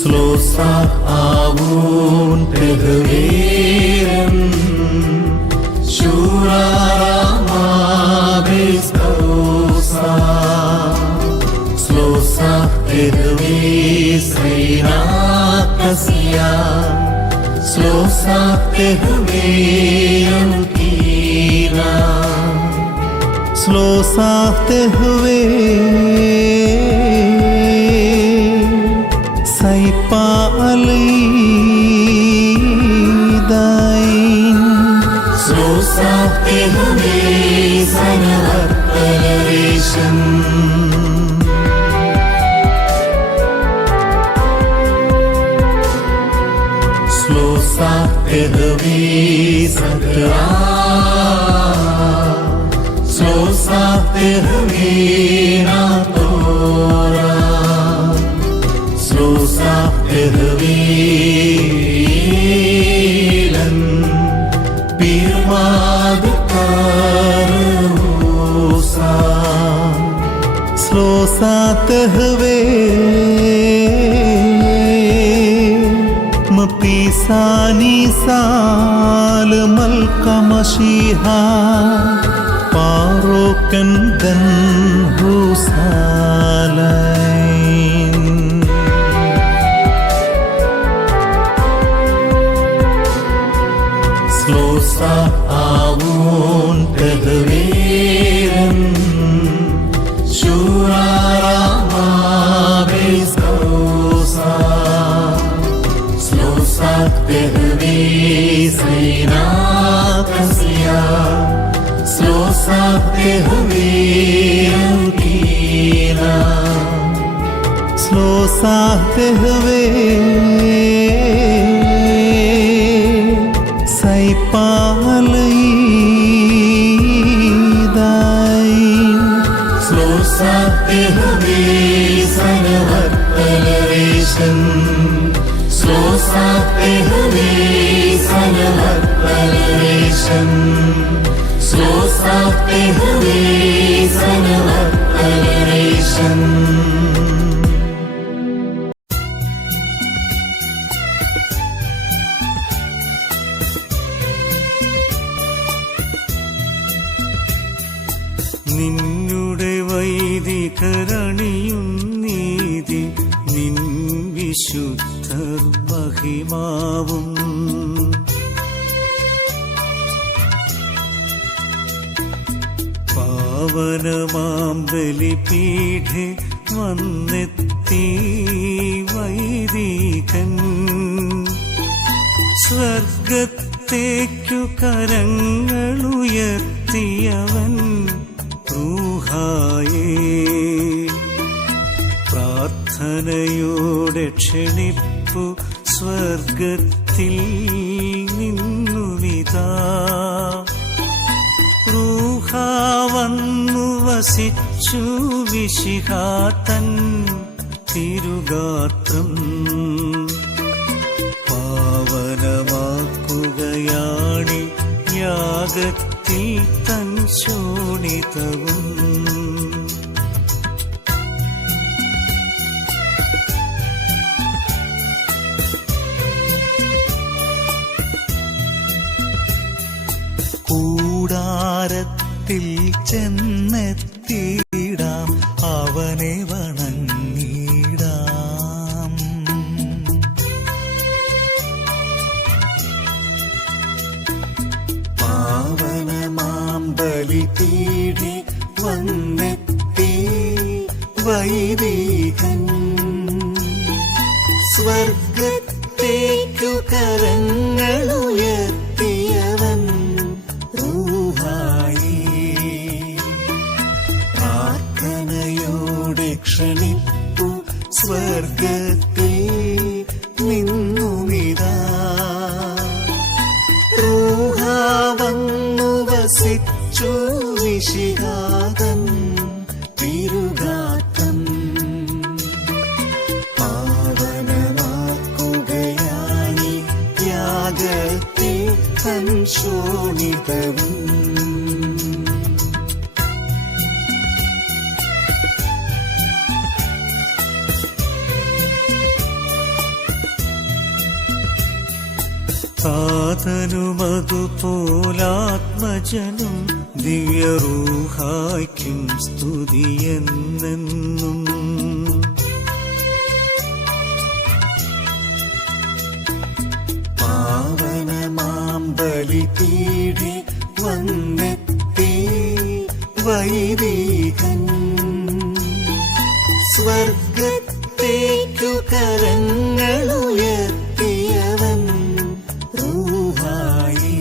Slosach avun tehveren Shurarama beskosa Slosach tehve sreinakasya Slosach tehve yamkina Slosach tehve Saipa alaidain Slosach tehve sanavattaration Slosach tehve sakra Slosach tehve natora Slosach tehvilen pirmad karusa Slosach tehve mapisani sal malka mashiha parokan dan husalain Slosach avun tehveren Shurarama beskosa Slosach tehve sreinakasya Slosach tehve yamkina Slosach tehve Saipa alaidain Slosach tehve sanavattaration Slosach tehve sanavattaration Slosach tehve sanavattaration നിന്നുടെ വൈദികരണിയും നീതി നിൻ വിശുദ്ധർ മഹിമാവും പാവനമാം ബലിപീഠേ വന്നെത്തി വൈദികൻ സ്വർഗത്തേക്കു കരങ്ങളുയർത്തിയവൻ റൂഹായേ പ്രാർത്ഥനയോടെ ക്ഷണിപ്പു സ്വർഗത്തിൽ നിന്നുമിതാ റൂഹാ വന്നു വസിച്ചു വിശിഹാതൻ തിരുഗാത്രം പാവനമാക്കുകയാണി യാഗത്തിൽ തൻ ശോണിതവും കൂടാരത്തിൽ ചെന്നെത്തിയിടാം അവനെ വണങ്ങിടാം പാവനമാം ബലിപീഠേ വന്നെത്തി വൈദികൻ സ്വർഗത്തേക്കു കരങ്ങളുയർത്തിയവൻ ക്ഷണിപ്പു സ്വർഗത്തിൽ നിന്നുമിതാ റൂഹാ വന്നു വസിച്ചു വിശിഹാതൻ തിരുഗാത്രം പാവനമാക്കുകയാണി യാഗത്തിൽ തൻ ശോണിതവും താതനുമതുപോലാത്മജനും ദിവ്യറൂഹായ്ക്കും സ്തുതിയെന്നെന്നും. പാവനമാം ബലിപീഠേ വന്നെത്തി വൈദികൻ, സ്വർഗത്തേക്കു കരങ്ങളുയർത്തിയവൻ റൂഹായി.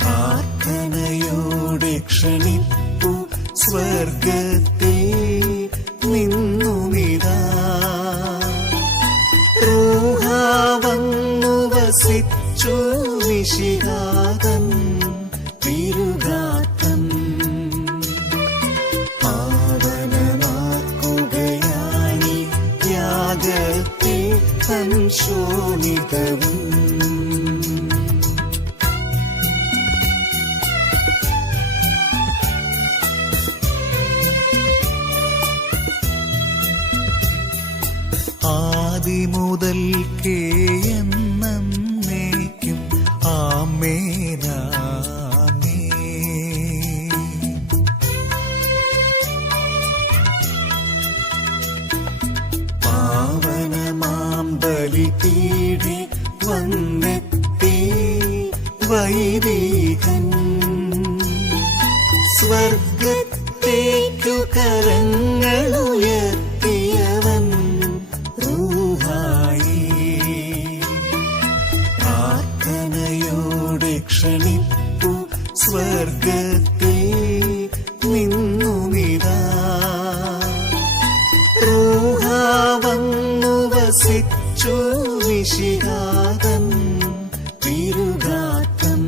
പ്രാർത്ഥനയോടെ ക്ഷണിപ്പു സ്വർഗത്തിൽ നിന്നുമിതാ. റൂഹാ വന്നു വസിച്ചു മിശിഹാതൻ തിരുഗാത്രം പാവനമാക്കുകയായി യാഗത്തിൽ സംശോണിതവും. ആദിമുതൽക്കേ എന്നേക്കും ആമേനാമേൻ. പാവനമാം ബലിപീഠേ വന്നെത്തി വൈദികൻ, സ്വർഗത്തേക്കു കരങ്ങളുയർത്തിയവൻ റൂഹായി. പ്രാർത്ഥനയോടെ ക്ഷണിപ്പു സ്വർഗത്തിൽ നിന്നുമിതാ. റൂഹാ വന്നു വസിച്ചു മിശിഹാതൻ തിരുഗാത്രം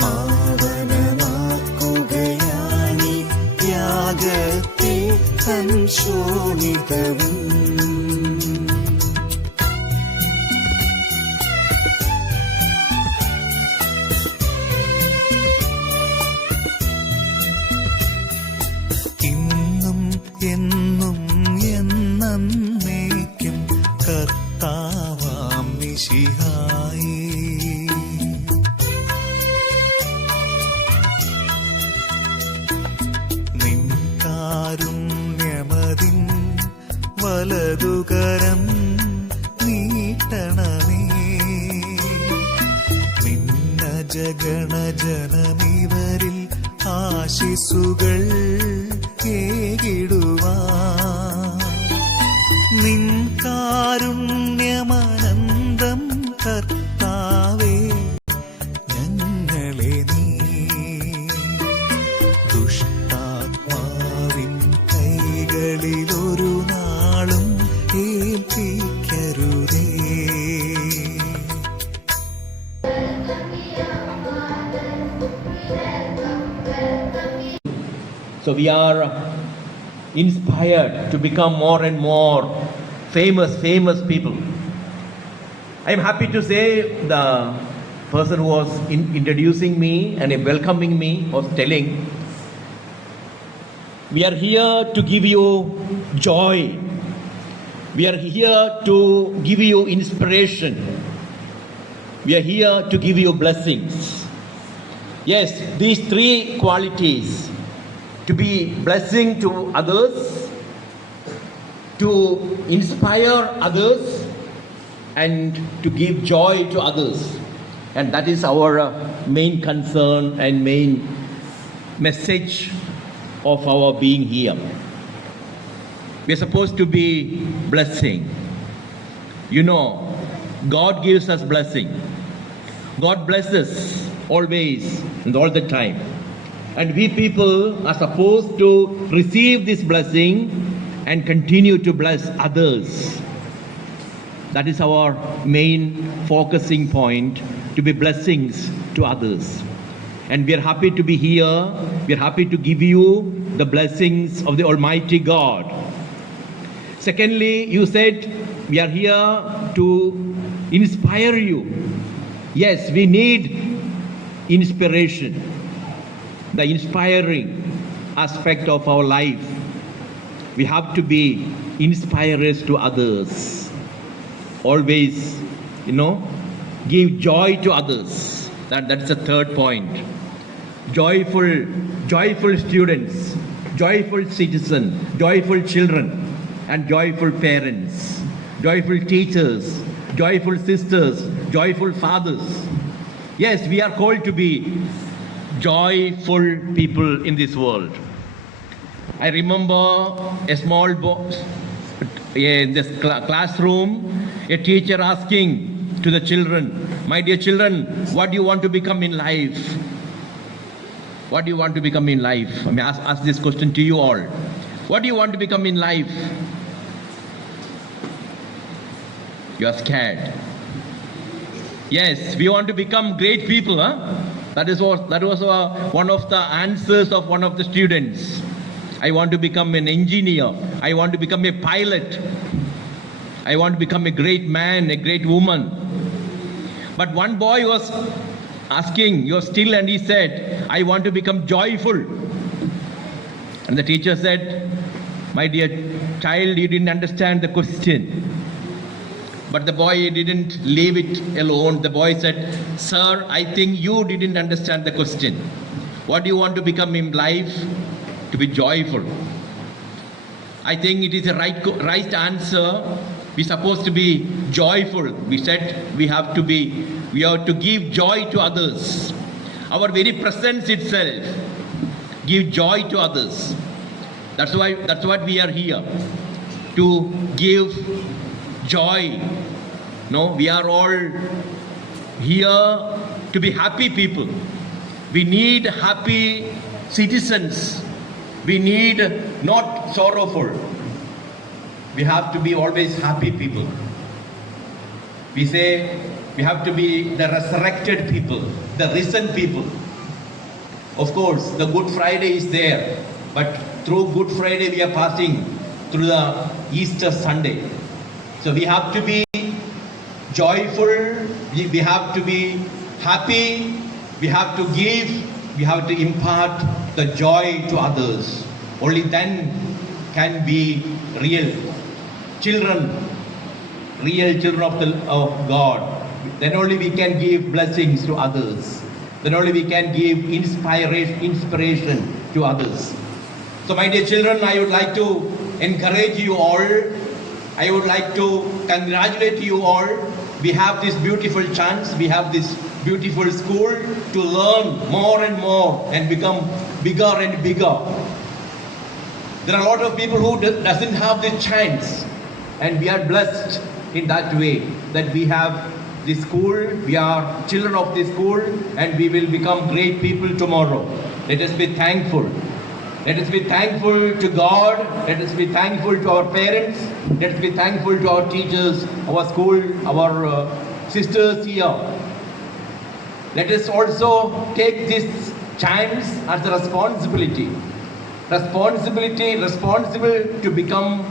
പാവനമാക്കുകയായി യാഗത്തിൽ സംശോണിതവും. ഇന്നും എന്നും എന്നേക്കും കർത്താവാം മിശിഹായേ. നിൻ കാരുണ്യമതിൻ വലതുകരം നീട്ടണമേ. നിന്ന ജഗണജനമിവരിൽ ആശിസുകൾ കേകിടുവാൻ. നിൻ കാരുണ്യമനന്തം കർത്താവേ ഞങ്ങളെ നീ ദുഷ്ടാത്മാവിൻ കൈകളിലൊരു നാളും ഏൽപ്പിക്കരുതേ. So we are inspired to become more and more famous people. I am happy to say the person who was introducing me and welcoming me was telling, we are here to give you joy. We are here to give you inspiration. We are here to give you blessings. Yes, these three qualities: to be blessing to others, to inspire others, and to give joy to others. And that is our main concern and main message of our being here. We are supposed to be blessing. You know, God gives us blessing. God blesses always and all the time. And we people are supposed to receive this blessing and continue to bless others. That is our main focusing point, to be blessings to others. And we are happy to be here. We are happy to give you the blessings of the Almighty God. Secondly, you said we are here to inspire you. Yes, we need inspiration, the inspiring aspect of our life. We have to be inspirers to others. always, give joy to others. That's the third point. Joyful students, joyful citizens, joyful children, and joyful parents, joyful teachers, joyful sisters, joyful fathers. Yes, we are called to be joyful people in this world. I remember a small boy in this classroom, a teacher asking to the children, "My dear children, what do you want to become in life? What do you want to become in life?" I mean, ask this question to you all. What do you want to become in life? You are scared. Yes, we want to become great people, huh? That was one of the answers of one of the students. I want to become an engineer. I want to become a pilot. I want to become a great man, a great woman. But one boy was asking, he was still, and he said, "I want to become joyful." And the teacher said, "My dear child, you didn't understand the question." But the boy didn't leave it alone. The boy said, "Sir, I think you didn't understand the question. What do you want to become in life? To be joyful." I think it is the right answer. We're supposed to be joyful. We said we have to give joy to others. Our very presence itself give joy to others. That's what we are here, to give joy. No, we are all here to be happy people. We need happy citizens. We need not sorrowful. We have to be always happy people. We say we have to be the resurrected people, the risen people. Of course, the Good Friday is there, but through Good Friday we are passing through the Easter Sunday. So we have to be joyful, we have to be happy, we have to give, we have to impart the joy to others. Only then can be real children of God. Then only we can give blessings to others. Then only we can give inspiration to others. So my dear children, I would like to encourage you all. I would like to congratulate you all. We have this beautiful chance, we have this beautiful school to learn more and more and become bigger and bigger. There are a lot of people who doesn't have this chance, and we are blessed in that way that we have this school, we are children of this school, and we will become great people tomorrow. Let us be thankful. Let us be thankful to God. Let us be thankful to our parents. Let us be thankful to our teachers, our school, our sisters here. Let us also take this chance as a responsibility. Responsible to become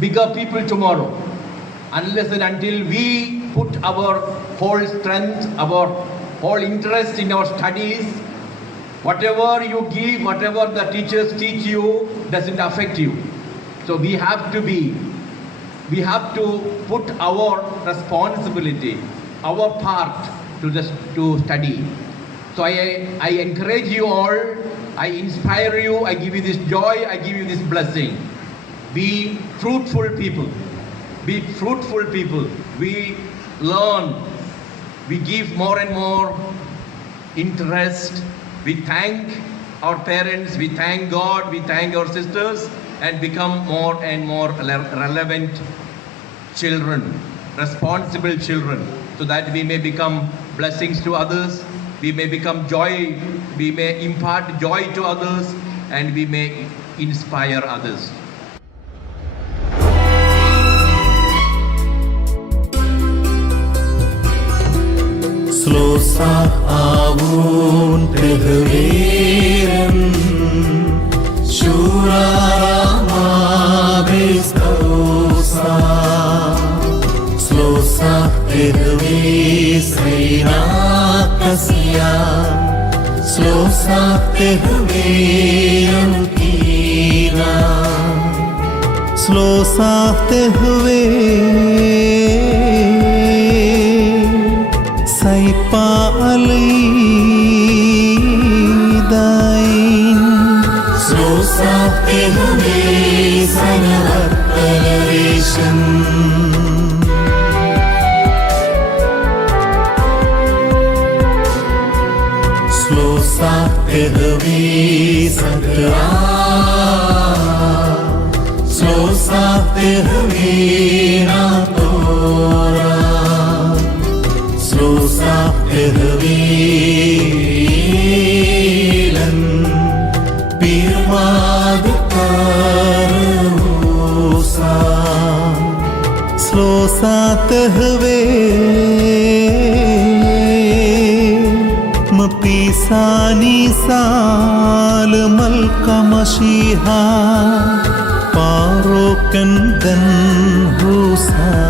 bigger people tomorrow. Unless and until we put our whole strength, our whole interest in our studies, whatever you give, whatever the teachers teach you doesn't affect you. So we have to put our responsibility, our part to study. So I encourage you all, I inspire you, I give you this joy, I give you this blessing. Be fruitful people. Be fruitful people. We learn, we give more and more interest. We thank our parents, we thank God, we thank our sisters, and become more and more relevant children, responsible children, so that we may become blessings to others, we may become joy, we may impart joy to others, and we may inspire others. Slosa awun pehveren Shurama beslosa Slosa pehve sreina kasya Slosa pehve yukina स्लो साहते हुए सैपा अलईदाइन slow साहते हुए सनवर्तनरेशन slow साहते हुए सतरा slow साहते हुए ना तोरा स्लो साहते हुए लन पीरमाद करूसा स्लो साहते हुए मपीसानी साल मलका मशीहा पारोकन गन हुसा